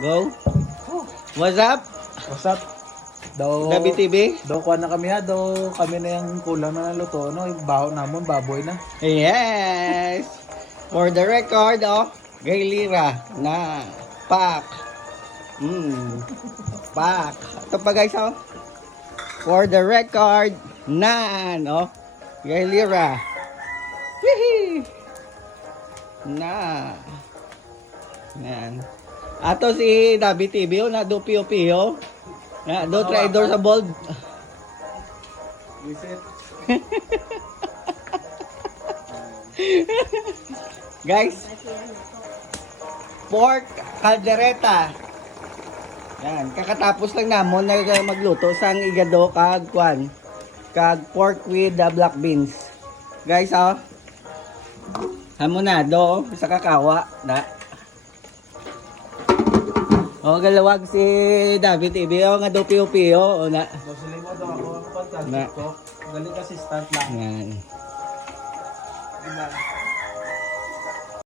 Go. What's up? What's up? Daw, Gabi TV? daw kuha na kami ha. Daw kami na yung kulang na naluto. No? Yung baho namon, baboy na. Yes! For the record, Gay Lira na pak. Pak. Ito pa guys, For the record, Gay Lira. Hihi! Na. Yan. Ato si Dabi TV, na do piyo-piyo. Na do trader sa bold. Visit. Guys, pork caldereta. Yan, kakatapos lang namon na magluto sang igado kag kwan. Kag pork with the black beans. Guys, hamonado sa kakawa na. Galawag si David TV nga do piyo-piyo na. Basulim mo daw ako ang pagkalit Na. ko. Galing assistant lang. Yan. Diba?